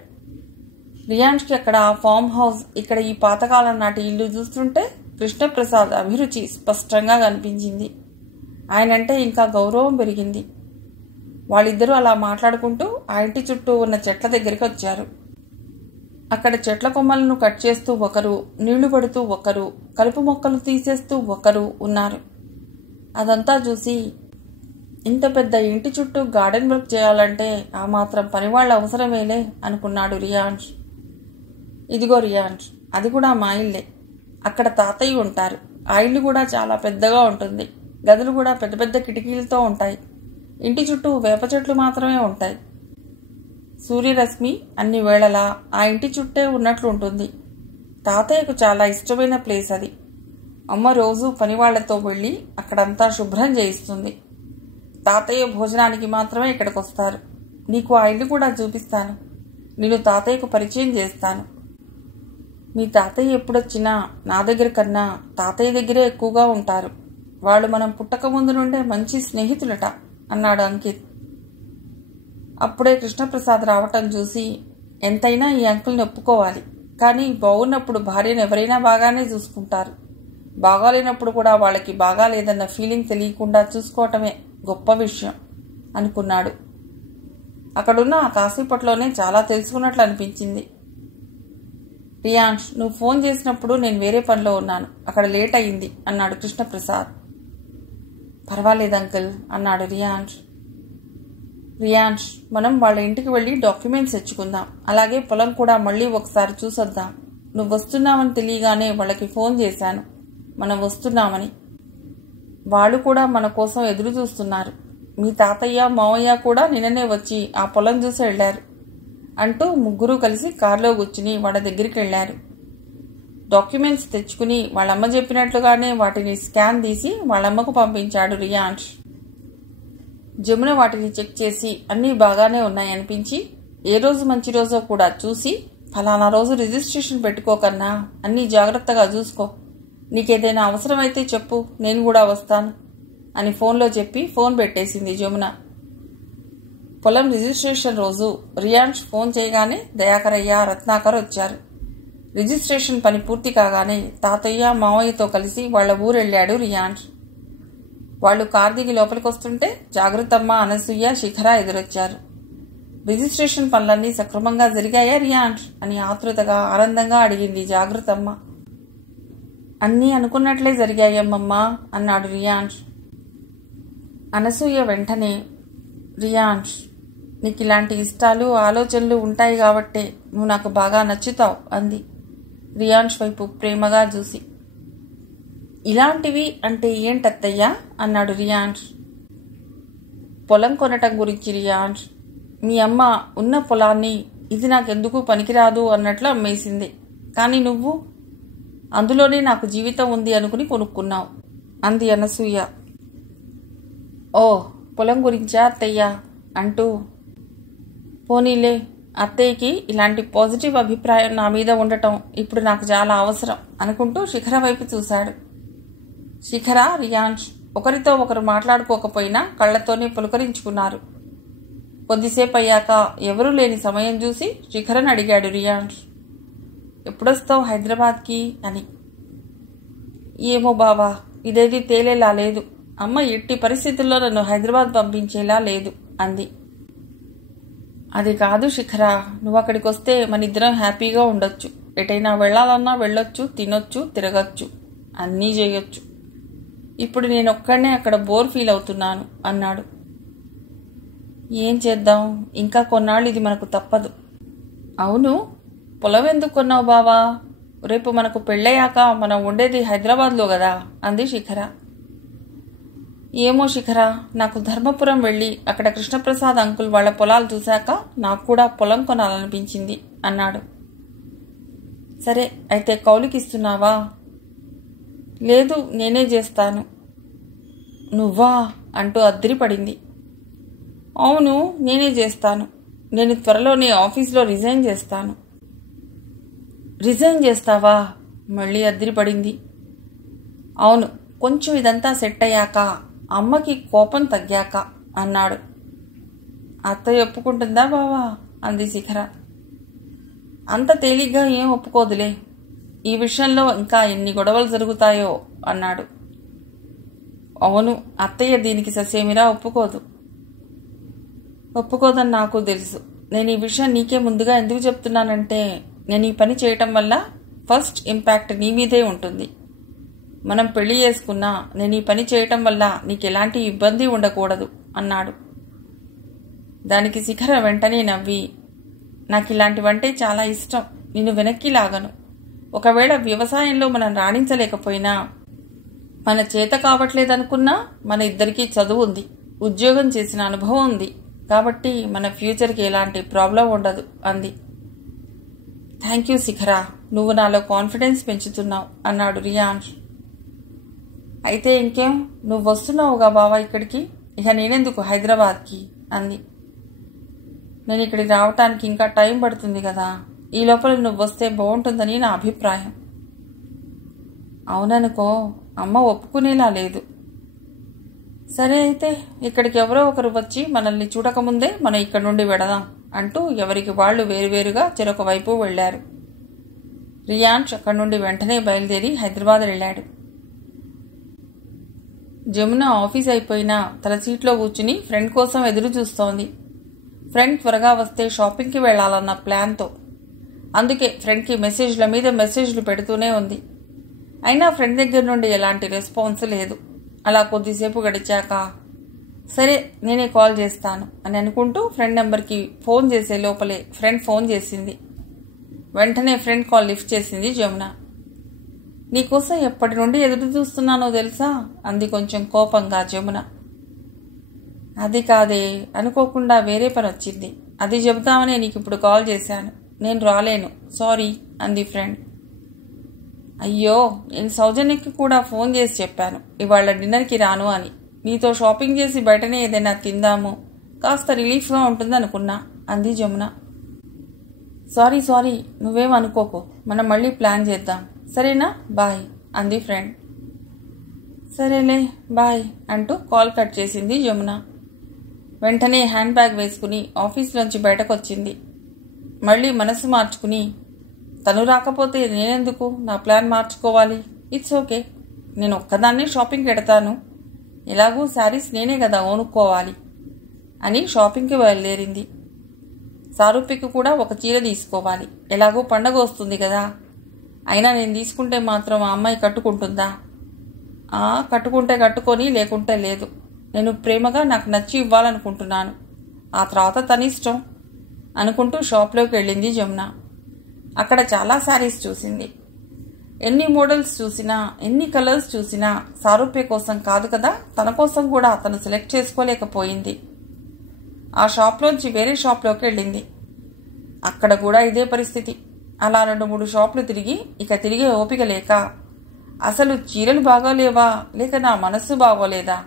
రియాన్స్కి అక్కడ ఆ ఫామ్ హౌస్, ఇక్కడ ఈ పాతకాలం నాటి ఇల్లు చూస్తుంటే కృష్ణప్రసాద్ అభిరుచి స్పష్టంగా కనిపించింది. ఆయనంటే ఇంకా గౌరవం పెరిగింది. వాళ్ళిద్దరూ అలా మాట్లాడుకుంటూ ఆ ఇంటి చుట్టూ ఉన్న చెట్ల దగ్గరికి వచ్చారు. అక్కడ చెట్ల కొమ్మలను కట్ చేస్తూ ఒకరు, నీళ్లు పడుతూ ఒకరు, కలుపు మొక్కలు తీసేస్తూ ఒకరు ఉన్నారు. అదంతా చూసి, ఇంత పెద్ద ఇంటి చుట్టూ గార్డెన్ వర్క్ చేయాలంటే ఆ మాత్రం పనివాళ్ళ అవసరమేలే అనుకున్నాడు రియాన్స్. ఇదిగో రియాన్స్, అది కూడా మా ఇల్లే. అక్కడ తాతయ్య ఉంటారు. ఆ ఇల్లు కూడా చాలా పెద్దగా ఉంటుంది. గదులు కూడా పెద్ద పెద్ద కిటికీలతో ఉంటాయి. ఇంటి చుట్టూ వేప చెట్లు మాత్రమే ఉంటాయి. సూర్యరశ్మి అన్ని వేళలా ఆ ఇంటి చుట్టే ఉన్నట్లు ఉంటుంది. తాతయ్యకు చాలా ఇష్టమైన ప్లేస్ అది. అమ్మ రోజు పనివాళ్లతో వెళ్ళి అక్కడంతా శుభ్రం చేయిస్తుంది. తాతయ్య భోజనానికి మాత్రమే ఇక్కడికి వస్తారు. నీకు ఆ ఇల్లు కూడా చూపిస్తాను. నేను తాతయ్యకు పరిచయం చేస్తాను. మీ తాతయ్య ఎప్పుడొచ్చినా నా దగ్గర కన్నా తాతయ్య దగ్గరే ఎక్కువగా ఉంటారు. వాళ్ళు మనం పుట్టక ముందు నుండే మంచి స్నేహితులట అన్నాడు అంకిత్. అప్పుడే కృష్ణప్రసాద్ రావటం చూసి, ఎంతైనా ఈ అంకుల్ని ఒప్పుకోవాలి. కానీ బాగున్నప్పుడు భార్యను ఎవరైనా బాగానే చూసుకుంటారు. బాగాలేనప్పుడు కూడా వాళ్ళకి బాగాలేదన్న ఫీలింగ్ తెలియకుండా చూసుకోవటమే గొప్ప విషయం అనుకున్నాడు. అక్కడున్న ఆ కాసేపట్లోనే చాలా తెలుసుకున్నట్లు అనిపించింది. రియాన్స్, నువ్వు ఫోన్ చేసినప్పుడు నేను వేరే పనిలో ఉన్నాను. అక్కడ లేట్ అయింది అన్నాడు కృష్ణప్రసాద్. పర్వాలేదు అంకుల్ అన్నాడు రియాన్స్. రియాన్స్, మనం వాళ్ళ ఇంటికి వెళ్ళి డాక్యుమెంట్స్ తెచ్చుకుందాం. అలాగే పొలం కూడా మళ్ళీ ఒకసారి చూసొద్దాం. నువ్వు వస్తున్నావని తెలియగానే వాళ్ళకి ఫోన్ చేశాను, మనం వస్తున్నామని. వాళ్ళు కూడా మన కోసం ఎదురు చూస్తున్నారు. మీ తాతయ్య మావయ్య కూడా నిన్ననే వచ్చి ఆ పొలం చూసి వెళ్లారు అంటూ ముగ్గురు కలిసి కారులో కూర్చుని వాళ్ళ దగ్గరికి వెళ్లారు. డాక్యుమెంట్స్ తెచ్చుకుని వాళ్ళమ్మ చెప్పినట్లుగానే వాటిని స్కాన్ తీసి వాళ్ళమ్మకు పంపించాడు రియాన్స్. జమున వాటిని చెక్ చేసి అన్నీ బాగానే ఉన్నాయనిపించి, ఏ రోజు మంచి రోజో కూడా చూసి, ఫలానా రోజు రిజిస్ట్రేషన్ పెట్టుకోకన్నా అన్నీ జాగ్రత్తగా చూసుకో, నీకేదైనా అవసరమైతే చెప్పు, నేను కూడా వస్తాను అని ఫోన్లో చెప్పి ఫోన్ పెట్టేసింది జమున. పొలం రిజిస్ట్రేషన్ రోజు రియాన్స్ ఫోన్ చేయగానే దయాకరయ్య, రత్నాకర్ వచ్చారు. రిజిస్ట్రేషన్ పని పూర్తి కాగానే తాతయ్య మావయ్యతో కలిసి వాళ్ల ఊరెళ్ళాడు రియాన్స్. వాళ్ళు కారు దిగి లోపలికి వస్తుంటే జాగృతమ్మ, అనసూయ, శిఖర ఎదురొచ్చారు. రిజిస్ట్రేషన్ పనులన్నీ సక్రమంగా జరిగాయా రియాన్స్ అని ఆతృతగా ఆనందంగా అడిగింది జాగృతమ్మ. అన్నీ అనుకున్నట్లే జరిగాయమ్మమ్మా అన్నాడు రియాన్స్. అనసూయ వెంటనే, రియాన్స్, నీకు ఇలాంటి ఇష్టాలు ఆలోచనలు ఉంటాయి కాబట్టే నువ్వు నాకు బాగా నచ్చుతావు అంది రియాన్స్ వైపు ప్రేమగా చూసి. ఇలాంటివి అంటే ఏంటత్తయ్యా అన్నాడు రియాన్స్. పొలం కొనటం గురించి రియాన్స్. మీ అమ్మ ఉన్న పొలాన్ని ఇది నాకెందుకు పనికిరాదు అన్నట్లు అమ్మేసింది. కానీ నువ్వు అందులోనే నాకు జీవితం ఉంది అనుకుని కొనుక్కున్నావు అంది అనసూయ. ఓ, పొలం గురించా అత్తయ్యా అంటూ, పోనీలే, అత్తయ్యకి ఇలాంటి పాజిటివ్ అభిప్రాయం నా మీద ఉండటం ఇప్పుడు నాకు చాలా అవసరం అనుకుంటూ శిఖర వైపు చూశాడు. శిఖర, రియాన్స్ ఒకరితో ఒకరు మాట్లాడుకోకపోయినా కళ్లతోనే పులకరించుకున్నారు. కొద్దిసేపు అయ్యాక ఎవరూ లేని సమయం చూసి శిఖరని అడిగాడు రియాన్స్, ఎప్పుడొస్తావు హైదరాబాద్కి అని. ఏమో బావా, ఇదేది తేలేలా లేదు. అమ్మ ఎట్టి పరిస్థితుల్లో నన్ను హైదరాబాద్ పంపించేలా లేదు అంది. అది కాదు శిఖర, నువ్వు అక్కడికి వస్తే మనిద్దరం హ్యాపీగా ఉండొచ్చు. ఎటైనా వెళ్లాలన్నా వెళ్ళొచ్చు, తినొచ్చు, తిరగచ్చు, అన్నీ చేయొచ్చు. ఇప్పుడు నేనొక్కడనే అక్కడ బోర్ ఫీల్ అవుతున్నాను అన్నాడు. ఏం చేద్దాం, ఇంకా కొన్నాళ్ళు ఇది మనకు తప్పదు. అవును, పొలం ఎందుకు కొన్నావు బావా? రేపు మనకు పెళ్ళయ్యాక మనం ఉండేది హైదరాబాద్లో కదా అంది శిఖర. ఏమో శిఖర, నాకు ధర్మపురం వెళ్ళి అక్కడ కృష్ణప్రసాద్ అంకుల్ వాళ్ల పొలాలు చూశాక నాకు కూడా పొలం కొనాలనిపించింది అన్నాడు. సరే, అయితే కౌలుకిస్తున్నావా? లేదు, నేనే చేస్తాను. నువ్వా అంటూ అద్దిరిపడింది. అవును, నేనే చేస్తాను. నేను త్వరలోనే ఆఫీస్లో రిజైన్ చేస్తాను. రిజైన్ చేస్తావా? మళ్ళీ అద్దిరిపడింది. అవును, కొంచెం ఇదంతా సెట్ అయ్యాక, అమ్మకి కోపం తగ్గాక అన్నాడు. అత్తయ్య ఒప్పుకుంటుందా బావా అంది శిఖర. అంత తేలిగ్గా ఏం ఒప్పుకోదులే. ఈ విషయంలో ఇంకా ఎన్ని గొడవలు జరుగుతాయో అన్నాడు. అవును, అత్తయ్య దీనికి ససేమిరా ఒప్పుకోదు. ఒప్పుకోదని నాకు తెలుసు. నేను ఈ విషయం నీకే ముందుగా ఎందుకు చెప్తున్నానంటే, నేను ఈ పని చేయటం వల్ల ఫస్ట్ ఇంపాక్ట్ నీ మీదే ఉంటుంది. మనం పెళ్లి చేసుకున్నా నేను ఈ పని చేయటం వల్ల నీకు ఎలాంటి ఇబ్బంది ఉండకూడదు అన్నాడు. దానికి శిఖర వెంటనే నవ్వి, నాకు ఇలాంటివంటే చాలా ఇష్టం, నిన్ను వెనక్కి లాగను. ఒకవేళ వ్యవసాయంలో మనం రాణించలేకపోయినా, మన చేత కావట్లేదనుకున్నా మన ఇద్దరికీ చదువు ఉంది, ఉద్యోగం చేసిన అనుభవం ఉంది, కాబట్టి మన ఫ్యూచర్కి ఎలాంటి ప్రాబ్లం ఉండదు అంది. థ్యాంక్ యూ శిఖరా, నువ్వు నాలో కాన్ఫిడెన్స్ పెంచుతున్నావు అన్నాడు రియాన్ష్. అయితే ఇంకేం, నువ్వు వస్తున్నావుగా బావా ఇక్కడికి, ఇక నేనెందుకు హైదరాబాద్కి అంది. నేను ఇక్కడికి రావటానికి ఇంకా టైం పడుతుంది కదా, ఈ లోపల నువ్వు వస్తే బాగుంటుందని నా అభిప్రాయం. అవుననుకో, అమ్మ ఒప్పుకునేలా లేదు. సరే అయితే ఇక్కడికి ఎవరో ఒకరు వచ్చి మనల్ని చూడకముందే మనం ఇక్కడి నుండి వెడదాం అంటూ ఎవరికి వాళ్లు వేరువేరుగా చెరొక వైపు వెళ్లారు. రియాన్ష్ అక్కడి నుండి వెంటనే బయలుదేరి హైదరాబాద్ వెళ్ళాడు. జమున ఆఫీస్ అయిపోయినా తన సీట్లో కూర్చుని ఫ్రెండ్ కోసం ఎదురు చూస్తోంది. ఫ్రెండ్ త్వరగా వస్తే షాపింగ్కి వెళ్లాలన్న ప్లాన్తో. అందుకే ఫ్రెండ్కి మెసేజ్ల మీద మెసేజ్లు పెడుతూనే ఉంది. అయినా ఫ్రెండ్ దగ్గర నుండి ఎలాంటి రెస్పాన్స్ లేదు. అలా కొద్దిసేపు గడిచాక, సరే నేనే కాల్ చేస్తాను అని అనుకుంటూ ఫ్రెండ్ నెంబర్కి ఫోన్ చేసే లోపలే ఫ్రెండ్ ఫోన్ చేసింది. వెంటనే ఫ్రెండ్ కాల్ లిఫ్ట్ చేసింది జమున. నీకోసం ఎప్పటి నుండి ఎదురు చూస్తున్నానో తెలుసా అంది కొంచెం కోపంగా జమున. అది కాదే, అనుకోకుండా వేరే పని వచ్చింది, అది చెబుతామనే నీకు ఇప్పుడు కాల్ చేశాను, నేను రాలేను, సారీ అంది ఫ్రెండ్. అయ్యో, నేను సౌజన్యకి కూడా ఫోన్ చేసి చెప్పాను ఇవాళ డిన్నర్కి రాను అని. నీతో షాపింగ్ చేసి బయటనే ఏదైనా తిందాము, కాస్త రిలీఫ్గా ఉంటుందనుకున్నా అంది జమున. సారీ నువ్వేం అనుకోకు, మనం మళ్ళీ ప్లాన్ చేద్దాం, సరేనా, బాయ్ అంది ఫ్రెండ్. సరేలే బాయ్ అంటూ కాల్ కట్ చేసింది జమున. వెంటనే హ్యాండ్ బ్యాగ్ వేసుకుని ఆఫీస్లోంచి బయటకొచ్చింది. మళ్ళీ మనసు మార్చుకుని, తను రాకపోతే నేనెందుకు నా ప్లాన్ మార్చుకోవాలి, ఇట్స్ ఓకే, నేను ఒక్కదాన్నే షాపింగ్కి వెడతాను, ఎలాగూ శారీస్ నేనే కదా కొనుక్కోవాలి అని షాపింగ్కి బయలుదేరింది. సారూప్యకి కూడా ఒక చీర తీసుకోవాలి, ఎలాగూ పండగ వస్తుంది కదా, అయినా నేను తీసుకుంటే మాత్రం ఆ అమ్మాయి కట్టుకుంటుందా? కట్టుకుంటే కట్టుకొని, లేకుంటే లేదు. నేను ప్రేమగా నాకు నచ్చి ఇవ్వాలనుకుంటున్నాను, ఆ తర్వాత తనిష్టం అనుకుంటూ షాప్లోకి వెళ్ళింది జమున. అక్కడ చాలా శారీస్ చూసింది. ఎన్ని మోడల్స్ చూసినా, ఎన్ని కలర్స్ చూసినా సారూప్య కోసం కాదు కదా, తన కోసం కూడా తను సెలెక్ట్ చేసుకోలేకపోయింది. ఆ షాప్లోంచి వేరే షాప్లోకి వెళ్ళింది. అక్కడ కూడా ఇదే పరిస్థితి. అలా 2-3 షాపులు తిరిగి ఇక తిరిగే ఓపిక లేక, అసలు చీరలు బాగోలేవా లేక నా మనస్సు బాగోలేదా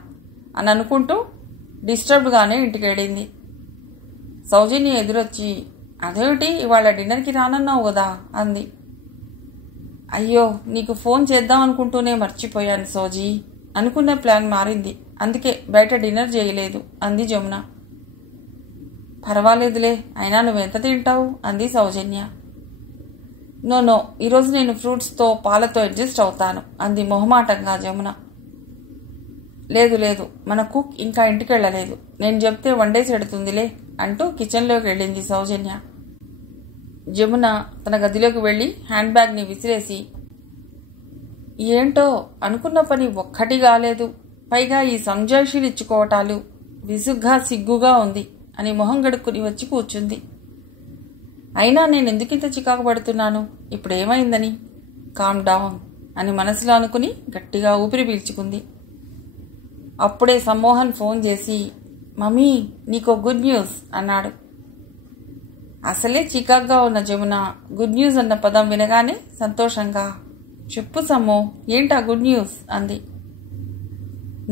అని అనుకుంటూ డిస్టర్బ్డ్గానే ఇంటికి వెళ్ళింది. సౌజన్య ఎదురొచ్చి, అదేమిటి ఇవాళ డిన్నర్కి రానన్నావు కదా అంది. అయ్యో, నీకు ఫోన్ చేద్దాం అనుకుంటూనే మర్చిపోయాను సౌజీ, అనుకున్న ప్లాన్ మారింది, అందుకే బయట డిన్నర్ చేయలేదు అంది జమున. పర్వాలేదులే, అయినా నువ్వెంత తింటావు అంది సౌజన్య. నో, ఈరోజు నేను ఫ్రూట్స్తో పాలతో అడ్జస్ట్ అవుతాను అంది మొహమాటంగా జమున. లేదు, మన కుక్ ఇంకా ఇంటికి వెళ్ళలేదు, నేను చెప్తే వండేసి ఎడుతుందిలే అంటూ కిచెన్లోకి వెళ్ళింది సౌజన్య. జమున తన గదిలోకి వెళ్ళి హ్యాండ్ బ్యాగ్ని విసిరేసి, ఏంటో అనుకున్న పని ఒక్కటి కాలేదు, పైగా ఈ సంజాయిషీలు ఇచ్చుకోవటాలు విసుగ్గా సిగ్గుగా ఉంది అని మొహం గడుక్కుని వచ్చి కూర్చుంది. అయినా నేను ఎందుకింత చికాకు పడుతున్నాను, ఇప్పుడేమైందని, కామ్ డౌన్ అని మనసులో అనుకుని గట్టిగా ఊపిరి పీల్చుకుంది. అప్పుడే సమ్మోహన్ ఫోన్ చేసి, మమ్మీ నీకో గుడ్ న్యూస్ అన్నాడు. అసలే చికాగ్గా ఉన్న జమున గుడ్ న్యూస్ అన్న పదం వినగానే సంతోషంగా, చెప్పు సమ్మో, ఏంటా గుడ్ న్యూస్ అంది.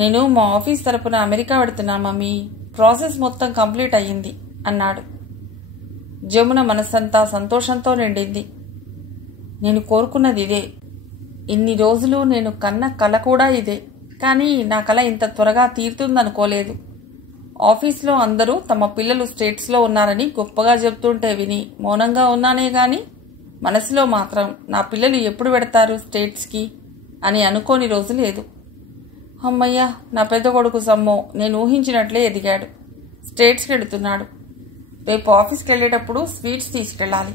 నేను మా ఆఫీస్ తరపున అమెరికా వెడుతున్నా మమ్మీ, ప్రాసెస్ మొత్తం కంప్లీట్ అయ్యింది అన్నాడు. జమున మనసంతా సంతోషంతో నిండింది. నేను కోరుకున్నది ఇదే, ఇన్ని రోజులు నేను కన్న కల కూడా ఇదే, కానీ నా కల ఇంత త్వరగా తీరుతుందనుకోలేదు. ఆఫీస్లో అందరూ తమ పిల్లలు స్టేట్స్లో ఉన్నారని గొప్పగా చెప్తుంటే విని మౌనంగా ఉన్నానే గాని, మనసులో మాత్రం నా పిల్లలు ఎప్పుడు పెడతారు స్టేట్స్కి అని అనుకోని రోజు లేదు. అమ్మయ్య, నా పెద్ద కొడుకు సమ్మో నేను ఊహించినట్లే ఎదిగాడు, స్టేట్స్కి వెళుతున్నాడు. రేపు ఆఫీస్కి వెళ్ళేటప్పుడు స్వీట్స్ తీసుకెళ్ళాలి.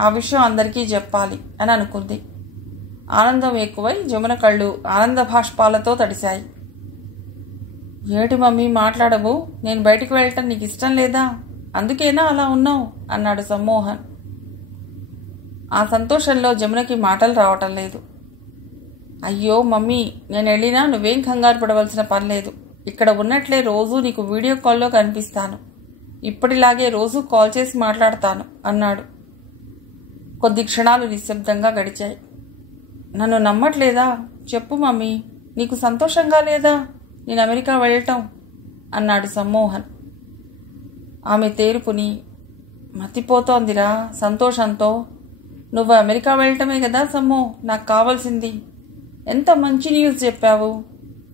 ఆ విషయం అందరికీ చెప్పాలి అని అనుకుంది. ఆనందం ఎక్కువై జమున కళ్ళు ఆనంద భాష్పాలతో తడిశాయి. ఏటి మమ్మీ మాట్లాడవు? నేను బయటికి వెళ్ళటం నీకు ఇష్టం లేదా? అందుకేనా అలా ఉన్నావు అన్నాడు సమ్మోహన్. ఆ సంతోషంలో జమునకి మాటలు రావటం లేదు. అయ్యో మమ్మీ, నేను వెళ్ళినా నువ్వేం కంగారు పడవలసిన పని లేదు. ఇక్కడ ఉన్నట్లే రోజూ నీకు వీడియో కాల్లో కనిపిస్తాను. ఇప్పటిలాగే రోజూ కాల్ చేసి మాట్లాడతాను అన్నాడు. కొద్ది క్షణాలు నిశ్శబ్దంగా గడిచాయి. నన్ను నమ్మట్లేదా? చెప్పు మమ్మీ, నీకు సంతోషంగా లేదా నేను అమెరికా వెళ్ళటం అన్నాడు సమ్మోహన్. ఆమె తేరుపుని మతిపోతోందిరా సంతోషంతో. నువ్వు అమెరికా వెళ్ళటమే కదా సమ్మో నాకు కావాల్సింది. ఎంత మంచి న్యూస్ చెప్పావు.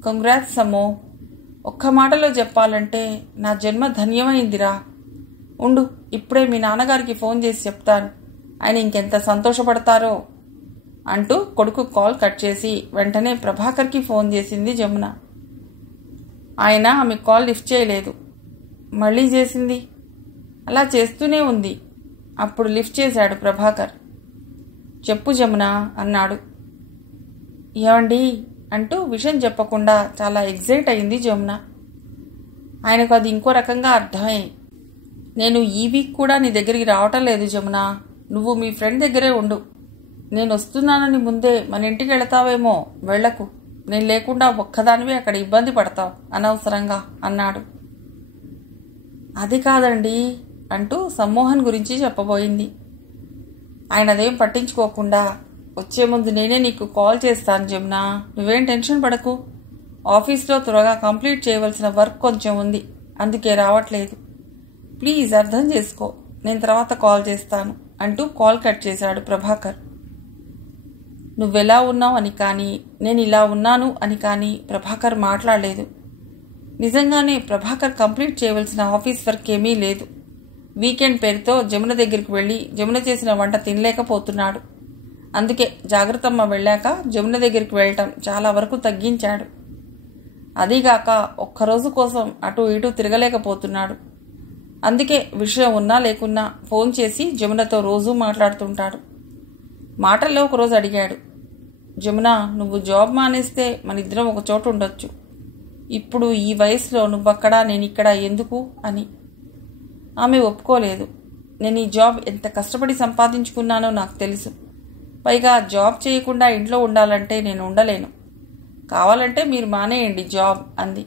కంగ్రాట్స్ సమ్మో. ఒక్క మాటలో చెప్పాలంటే నా జన్మ ధన్యమైందిరా. ఉండు, ఇప్పుడే మీ నాన్నగారికి ఫోన్ చేసి చెప్తాను. ఆయన ఇంకెంత సంతోషపడతారో అంటూ కొడుకు కాల్ కట్ చేసి వెంటనే ప్రభాకర్కి ఫోన్ చేసింది జమున. ఆయన ఆమె కాల్ లిఫ్ట్ చేయలేదు. మళ్ళీ చేసింది. అలా చేస్తూనే ఉంది. అప్పుడు లిఫ్ట్ చేశాడు ప్రభాకర్. చెప్పు జమున అన్నాడు. ఏమండి అంటూ విషయం చెప్పకుండా చాలా ఎగ్జైట్ అయింది జమున. ఆయనకు అది ఇంకో రకంగా అర్థమై, నేను ఈ వీక్ కూడా నీ దగ్గరికి రావటం లేదు జమున. నువ్వు మీ ఫ్రెండ్ దగ్గరే ఉండు. నేను వస్తున్నానని ముందే మన ఇంటికి వెళతావేమో. వెళ్లకు. నేను లేకుండా ఒక్కదానివే అక్కడ ఇబ్బంది పడతావు అనవసరంగా అన్నాడు. అది కాదండి అంటూ సమ్మోహన్ గురించి చెప్పబోయింది. ఆయనదేం పట్టించుకోకుండా, వచ్చే ముందు నేనే నీకు కాల్ చేస్తాను జమున, నువ్వేం టెన్షన్ పడకు. ఆఫీస్లో త్వరగా కంప్లీట్ చేయవలసిన వర్క్ కొంచెం ఉంది, అందుకే రావట్లేదు. ప్లీజ్ అర్థం చేసుకో, నేను తర్వాత కాల్ చేస్తాను అంటూ కాల్ కట్ చేశాడు ప్రభాకర్. నువ్వెలా ఉన్నావు అని కానీ, నేను ఇలా ఉన్నాను అని కానీ ప్రభాకర్ మాట్లాడలేదు. నిజంగానే ప్రభాకర్ కంప్లీట్ చేయవలసిన ఆఫీస్ వర్క్ ఏమీ లేదు. వీకెండ్ పేరుతో జమున దగ్గరికి వెళ్ళి జమున చేసిన వంట తినలేకపోతున్నాడు. అందుకే జాగ్రత్తమ్మ వెళ్ళాక జమున దగ్గరికి వెళ్ళటం చాలా వరకు తగ్గించాడు. అదీగాక ఒక్కరోజు కోసం అటు ఇటు తిరగలేకపోతున్నాడు. అందుకే విషయం ఉన్నా లేకున్నా ఫోన్ చేసి జమునతో రోజూ మాట్లాడుతుంటాడు. మాటల్లో ఒకరోజు అడిగాడు, జమున, నువ్వు జాబ్ మానేస్తే మన ఇద్దరం ఒక చోట ఉండొచ్చు. ఇప్పుడు ఈ వయసులో నువ్వక్కడా నేనిక్కడ ఎందుకు అని. ఆమె ఒప్పుకోలేదు. నేను ఈ జాబ్ ఎంత కష్టపడి సంపాదించుకున్నానో నాకు తెలుసు. పైగా జాబ్ చేయకుండా ఇంట్లో ఉండాలంటే నేను ఉండలేను. కావాలంటే మీరు మానేయండి జాబ్ అంది.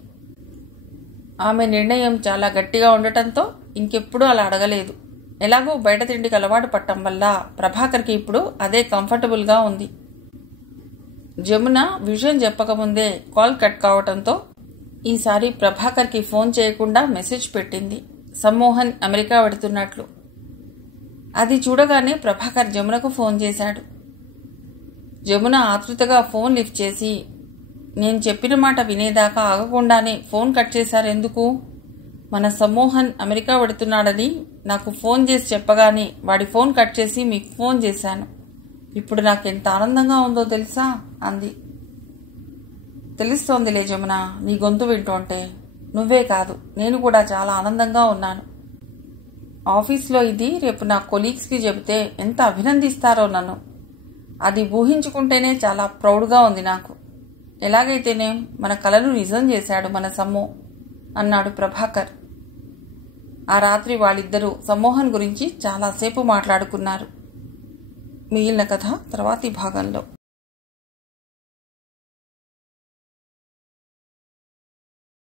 ఆమె నిర్ణయం చాలా గట్టిగా ఉండటంతో ఇంకెప్పుడూ అలా అడగలేదు. ఎలాగో బయట తిండికి అలవాటు పట్టడం వల్ల ప్రభాకర్కి ఇప్పుడు అదే కంఫర్టబుల్గా ఉంది. జమున విషయం చెప్పకముందే కాల్ కట్ కావటంతో ఈసారి ప్రభాకర్కి ఫోన్ చేయకుండా మెసేజ్ పెట్టింది, సమ్మోహన్ అమెరికా వెడుతున్నట్లు. అది చూడగానే ప్రభాకర్ జమునకు ఫోన్ చేశాడు. జమున ఆతృతగా ఫోన్ లిఫ్ట్ చేసి, నేను చెప్పిన మాట వినేదాకా ఆగకుండానే ఫోన్ కట్ చేశారెందుకు? మన సమ్మోహన్ అమెరికా వెడుతున్నాడని నాకు ఫోన్ చేసి చెప్పగానే వాడి ఫోన్ కట్ చేసి మీకు ఫోన్ చేశాను. ఇప్పుడు నాకు ఎంత ఆనందంగా ఉందో తెలుసా అంది. తెలుస్తోందిలే జమున, నీ గొంతు వింటుంటే. నువ్వే కాదు, నేను కూడా చాలా ఆనందంగా ఉన్నాను. ఆఫీస్లో ఇది రేపు నా కొలీగ్స్కి చెబితే ఎంత అభినందిస్తారో నన్ను. అది ఊహించుకుంటేనే చాలా ప్రౌడ్గా ఉంది నాకు. ఎలాగైతేనే మన కలలు నిజం చేశాడు మన సమ్మో అన్నాడు ప్రభాకర్. ఆ రాత్రి వాళ్ళిద్దరూ సమ్మోహన్ గురించి చాలాసేపు మాట్లాడుకున్నారు. మిగిలిన కథ తర్వాతి భాగంలో.